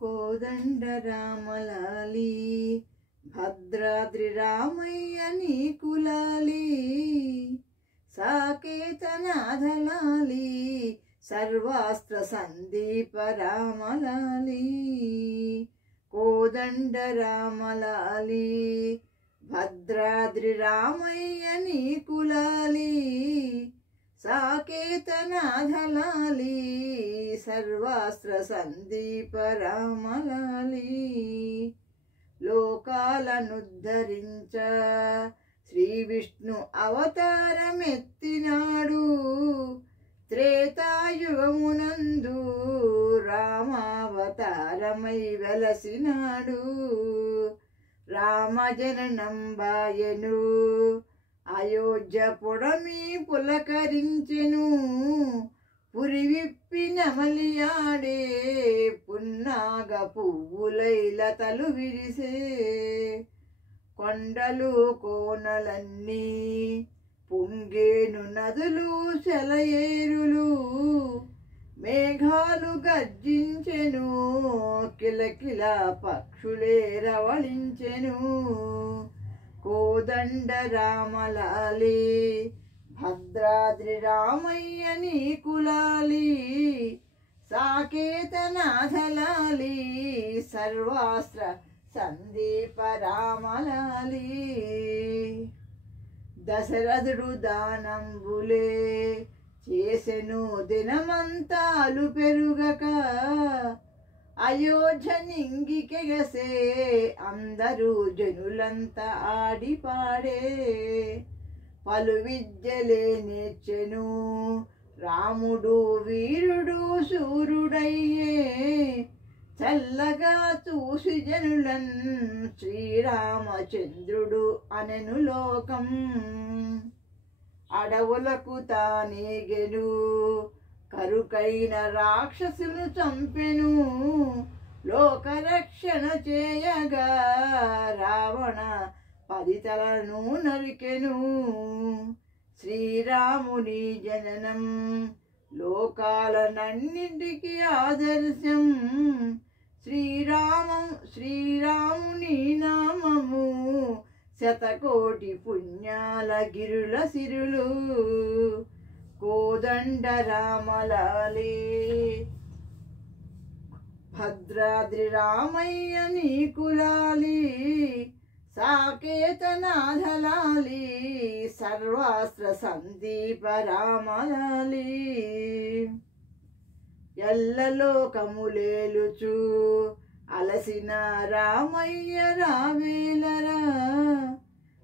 కోదండ రామలాలి భద్రాద్రి రామయ్య నీకు లాలి సాకేతనాథలాలి సర్వాస్త్ర సందీప రామలాలి కోదండ రామలాలి భద్రాద్రి రామయ్య నీకు లాలి సాకేతనాథలాలి సర్వాస్త్ర సందీప రామలాలి లోకాలనుద్ధరించ శ్రీ విష్ణు అవతారమెత్తినాడు త్రేతాయుగమునందు రామావతారమై వెలసినాడు రామజననం బాయను అయోధ్య పుడమి పులకరించెను పురి విప్పి నమలియాడే పున్నాగ పువ్వులై లతలు విరిసే కొండలు కోనలన్నీ పొంగేను నదులు సెలయేరులు మేఘాలు గర్జించెను కిలకిల పక్షులే రవళించెను కోదండ రామలాలి భద్రాద్రి రామయ్య నీకు లాలి సాకేతనాథలాలి సర్వాస్త్ర సందీప రామలాలి దశరథుడు దానంబులే చేసెను దినమంతాలు పెరుగక అయోధ్య నింగికెగసే అందరూ జనులంతా ఆడిపాడే పలు విద్యలే నేర్చెను రాముడు వీరుడు శూరుడయ్యే చల్లగా చూసి జనులన్ శ్రీరామచంద్రుడు అనెను లోకం అడవులకు తానేగెను కరుకైన రాక్షసులు చంపెను లోకరక్షణ చేయగా రావణ 10 తలను నరికెను శ్రీరాముని జననం లోకాలనన్నింటికి ఆదర్శం శ్రీరాముని నామము శతకోటి పుణ్యాల గిరుల సిరులు కోదండ రామలాలి భద్రాద్రి రామయ్య నీకు లాలి సాకేతనాథలాలి సర్వాస్త్ర సందీప రామలాలి ఎల్లలోకములేలుచు అలసిన రామయ్య రావేలరా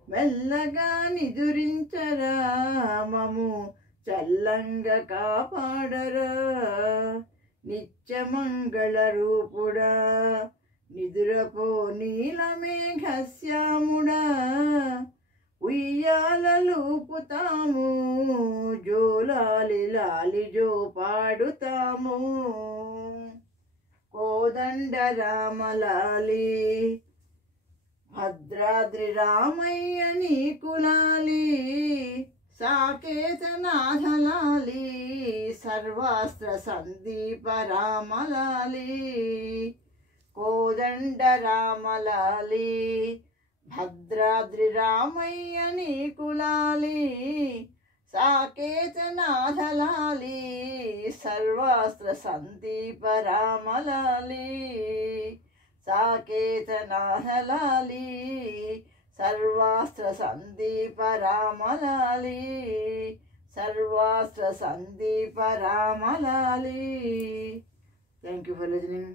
మెల్లగా నిదురించరా మము చల్లంగా కాపాడరా నిత్యమంగళ రూపుడా నిదురపో నీలమేఘశ్యాముడా ఉయ్యాలలూపుతాము జోలాలి లాలి జో పాడుతాము కోదండ రామలాలి భద్రాద్రి రామయ్య నీకు లాలి సాకేతనాథలాలి సర్వాస్త్ర సందీప రామలాలి కోదండ రామలాలి భద్రాద్రి రామయ్య నీకు లాలి సాకేతనాథలాలి సర్వాస్త్ర సందీప రామలాలి సాకేతనాథలాలి సర్వాస్త్ర సందీప రామలాలి సర్వాస్త్ర సందీప రామలాలి. Thank you for listening.